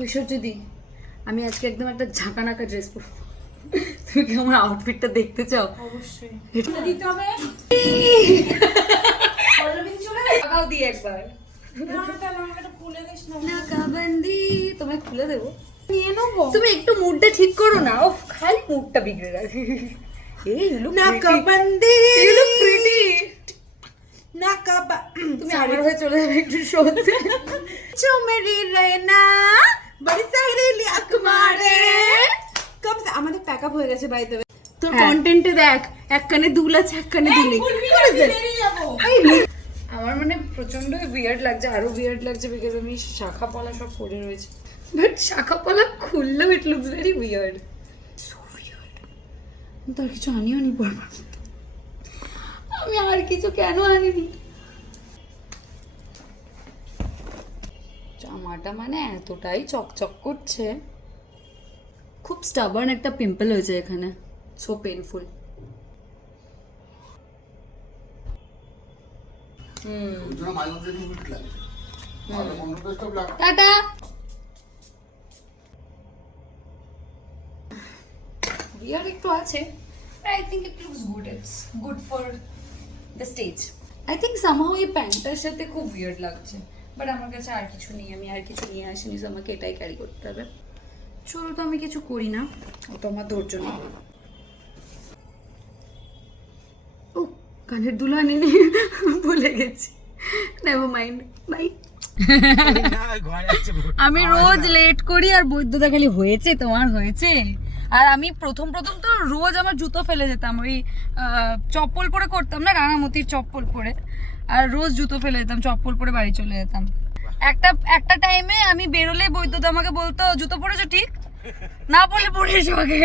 ঐশ্বর্যদি, আমি আজকে একদম একটা ঝাঁকানাকা ড্রেস পরবো। তুমি কি আমার আউটফিটটা দেখতে চাও? অবশ্যই এটা দিতে হবে। অলরেডি চলে লাগাও দি একবার। না তাহলে আমাকে একটা খুলে দিস না। নাকাবন্দি তোমায় খুলে দেবো। নিয়ে নেবো। তুমি একটু মুডটা ঠিক করো না। ও খালি মুডটা বিগড়ে রাখে। এই লুক নাকাবন্দি। You look pretty. নাকাবা তুমি আমার হয়ে চলে যাবে একটু শোতে। চো মেরি রেনা বড়ি সাইরেলি আকমারে। কব সে আমাদের প্যাকআপ হয়ে গেছে বাই দ্য ওয়ে। তোর হ্যাঁ। কন্টেন্টে দেখ, এক কানে দুল আছে এক কানে দুল নেই। আমার মানে প্রচন্ড উইয়ার্ড লাগছে, আরো উইয়ার্ড লাগছে বিকজ আমি শাখা পলা সব পরে রয়েছে, বাট শাখা পলা খুললেও it looks very weird, so weird. আমি তো আর কিছু আনিও নি পরবার, আমি আর কিছু কেন আনিনি। জামাটা মানে এতটাই চকচক করছে, খুব স্টাবার্ন একটা পিম্পল হয়েছে এখানে, সো পেনফুল। টাটা। বিয়ার একটু আছে, I think it looks good, it's good for the stage. I think somehow এই প্যান্টটার সাথে খুব উইয়ার্ড লাগছে, বাট আমার কাছে আর কিছু নেই, আমি আর কিছু নিয়ে আসিনি, so আমাকে এটাই ক্যারি করতে হবে। চলো তো আমি কিছু করি না, ও তো আমার ধৈর্য নেই। ও কানের দুল আনিনি, ভুলে গেছি, নেভার মাইন্ড, বাই। আমি রোজ লেট করি আর বৈদ্যতা খালি হয়েছে তোমার হয়েছে, আর আমি প্রথম তো রোজ আমার জুতো ফেলে যেতাম, ওই চপ্পল পরে করতাম না, রাঙামতির চপ্পল পরে, আর রোজ জুতো ফেলে যেতাম, চপ্পল পরে বাড়ি চলে যেতাম। একটা টাইমে আমি বেরোলে বৈদ্যতা আমাকে বলতো জুতো পরেছো ঠিক, না পরলে পরে এসো আগে।